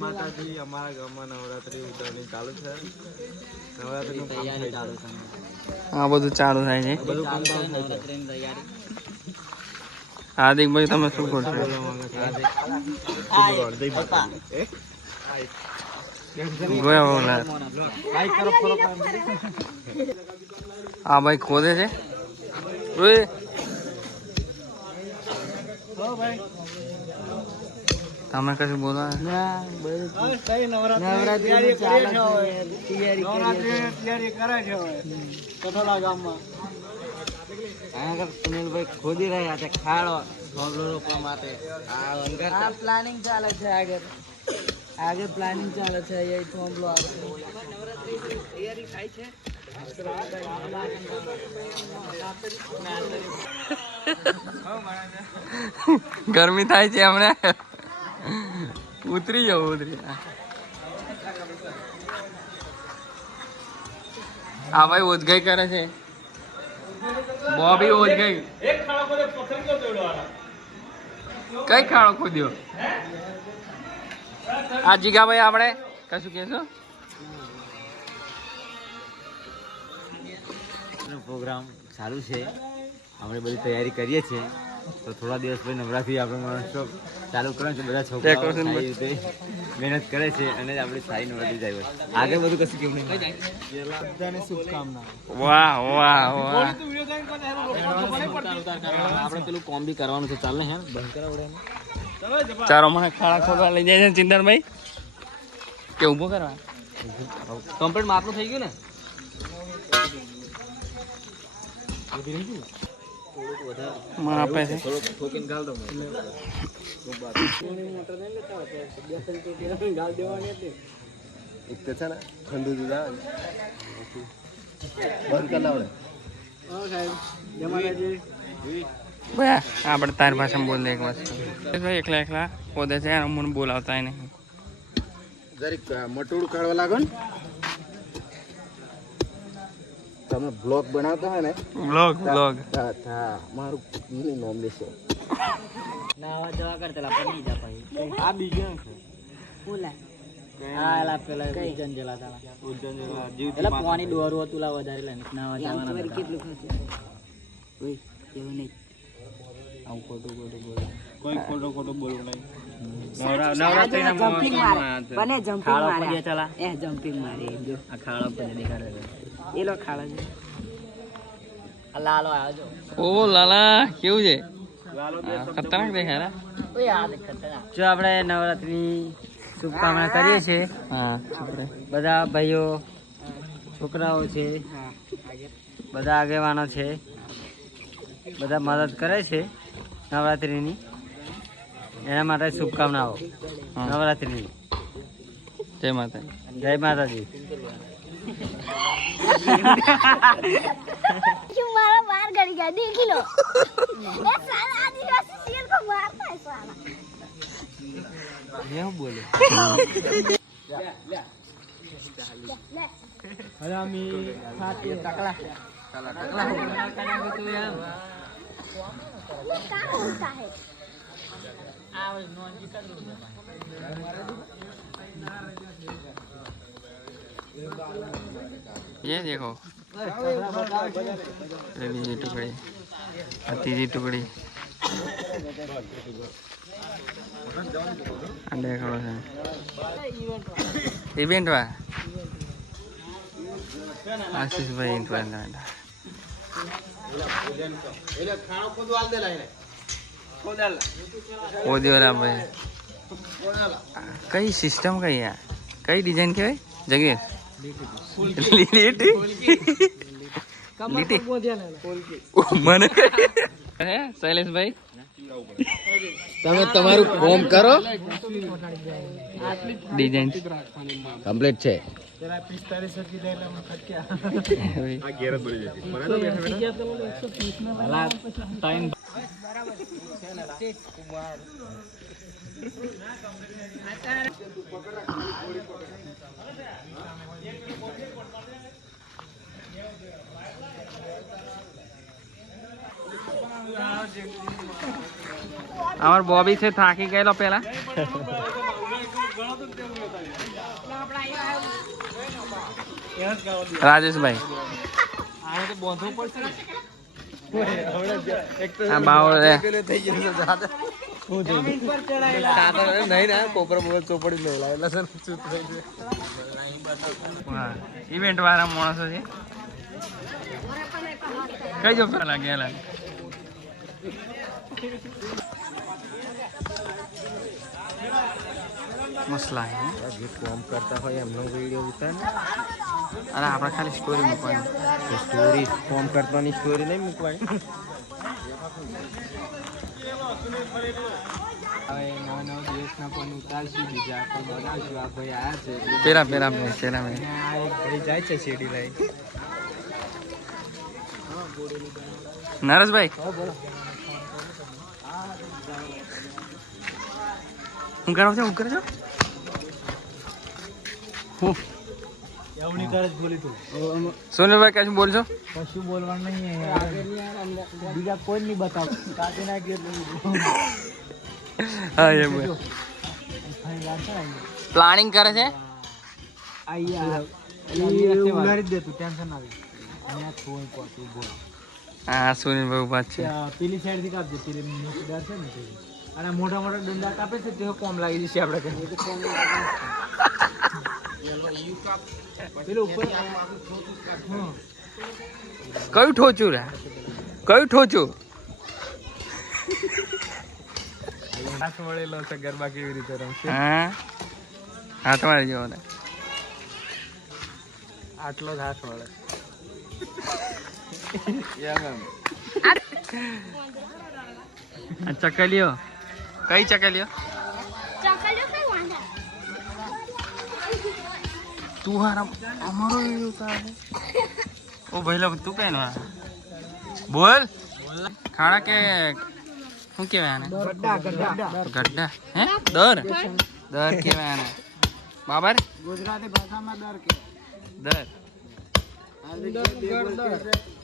માતાજી અમારા ગામમાં નવરાત્રી ઉજવણી ચાલુ છે. નવરાત્રીની તૈયારી ચાલુ છે. આ બધું ચાલુ થાય છે. નવરાત્રીની તૈયારી. હાર્દિકભાઈ તમે શું કરો છો? હા ભાઈ ખોદે છે. તમે કશું બોલો? નવરાત્રી તૈયારી કરે છે કઠોળા ગામમાં. સુનિલભાઈ ખોદી રહ્યા છે ખાડો રોપવા માટે. આ પ્લાનિંગ ચાલે છે. આગળ પ્લાનિંગ ચાલે છે. એ થોંભલો આવે તૈયારી થાય છે. ગરમી થાય છે હમણાં. ઉતરી જાવ હા ભાઈ ઓજગાઈ કરે છે. બોબી ઓજગાઈ. કઈ ખાડો ખોદ્યો? આ જીગાભાઈ આપણે કશું કહેશું? પ્રોગ્રામ ચાલુ છે. આપણે બધી તૈયારી કરીએ છીએ. તો થોડા દિવસ પછી નવરાત્રી આપણે ચાલુ કરવાનું છે. બધા છોકરાઓ સારી રીતે મહેનત કરે છે અને આપણે સારી નવરાત્રી જાય. આગળ બધું કશું કેવું નહીં. બધાને શુભકામના. વાહ વાહ વાહ. આપણે પેલું કોમ બી કરવાનું છે. ચાલે હે બંધ કરાવડે. ચારો મને ખાડા ખોદવા લઈ જાય છે ચિંતનભાઈ. કે ઊભો કરવા કમ્પ્લીટ માપનું થઈ ગયું ને. આપે છે. એક તો છે ને ઠંડુ દૂધ આવે બંધ કરી લાવડે. આપણે તારી ભાષામાં બોલ દે એક વસ્તુ. એકલા એકલા ખોદે છે મને બોલાવતા નહીં. જરીક મટોડું કાઢવા લાગો ને. તમે બ્લોગ બનાવતા હોય ને. બ્લોગ મારું નામ લેશો. નાવા જવા કરતા પડી જા ભાઈ. આ બીજો છે. બોલા. હા એલા પેલા ઉજ્જૈન જેલા હતા. ઉજ્જૈન જેલા જીવ એલા પાણી દોરવો તુલા વધારે લે નાવા જવાના કેટલું ખર્ચ. ઓય એવું નહીં. આવું ખોટું બોલો. કોઈ ખોટું બોલવું નહીં. નવરાત્રીના જમ્પિંગ મારે. બને જમ્પિંગ મારે. ચલા એ જમ્પિંગ મારે જો આ ખાડો પર દેખાડે છે. એ લો ખાડો છે. આ લાલો આવ્યો જો. ઓ લાલા કેવું છે? ખતરનાક દેખાય. ઓય આ ખતરનાક. જો આપણે નવરાત્રી શુભકામના કરીએ છીએ. હા બધા ભાઈઓ છોકરાઓ છે. બધા આગેવાનો છે. બધા મદદ કરે છે નવરાત્રિની. એના માટે શુભકામનાઓ નવરાત્રિની. જય માતા. જય માતાજી. મારા માર કરી ગયા દેખી લો. એ સાલા આદિવાસી શેર કો મારતા है साला. ये बोले हरामी खाते टकला टकला हो तू यार क्या होता है आवाज नॉन जी कर दो. ये देखो बीजी टुकड़ी तीसरी टुकड़ी देखो इवेंट वा आशीष भाई इवेंट भाई कई सिस्टम कई है कई डिजाइन के जगह મને શૈલેષભાઈ તમે તમારું ફોર્મ કરો. ડિઝાઇન કમ્પ્લીટ છે. আমার ববি છે થાકી ગયેલો પેલા રાજેશભાઈ આ બાવો રે ઇવેન્ટ વાળા માણસો છે કઈ જો પેલા ગયેલા મસલા જે કોમ કરતા હોય એમનો વિડીયો ઉતાર અરે આપણે ખાલી સ્ટોરી મૂકવાની સ્ટોરી કોમ કરવાની સ્ટોરી નહીં મૂકવાની. પેલા પેલા પેલા જાય છે શેરડી લઈ. નરેશભાઈ હું કરો છો હું કરો છો સોનલભાઈ કશું બોલશો કશું બોલવાનું નહીં બીજા કોઈ નહીં બતાવ કાપી નાખી. હા એમ પ્લાનિંગ કરે છે ઉગાડી જ દેતું ટેન્શન ના આવે. હા સુનિલભાઈ ઉભા છે પેલી સાઈડ થી કાપજે પેલી દર છે ને અને મોટા મોટા ડંડા કાપે છે તે કોમ લાગી જશે આપણે પેલું ઉપર કયું ઠોચું રે કયું ઠોચું હાથ વળેલો છે ગરબા કેવી રીતે રમશે. હા હાથ મારી જેવો ને આટલો જ હાથ વળે. ચકલીઓ કઈ ચકલીઓ ચોકલેટ કઈ વાંધા તું હારા અમારો વિડિયો તારે ઓ ભઈલા તું કઈ ના બોલ ખાડા કે શું કહેવાય આને ગड्ढा હે દર કહેવાય આને બાબર ગુજરાતી ભાષામાં દર કે દર દર